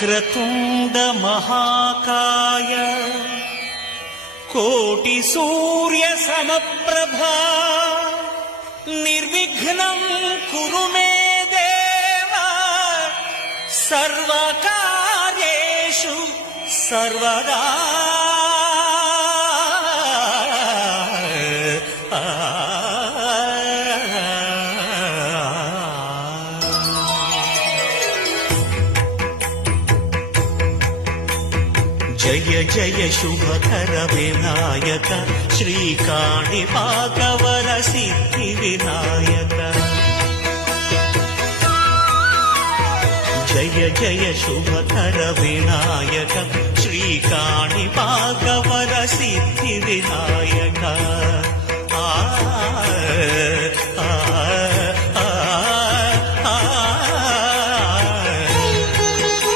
వక్రతుండ మహాకాయ కోటి సూర్య సమప్రభా నిర్విఘ్నం కురు మే దేవ సర్వకార్యేషు సర్వదా. జయ జయ శుభకర వినాయక శ్రీకాణిపాకవర సిద్ధి వినాయక. జయ జయ శుభకర వినాయక శ్రీకాణిపాకవర సిద్ధి వినాయక.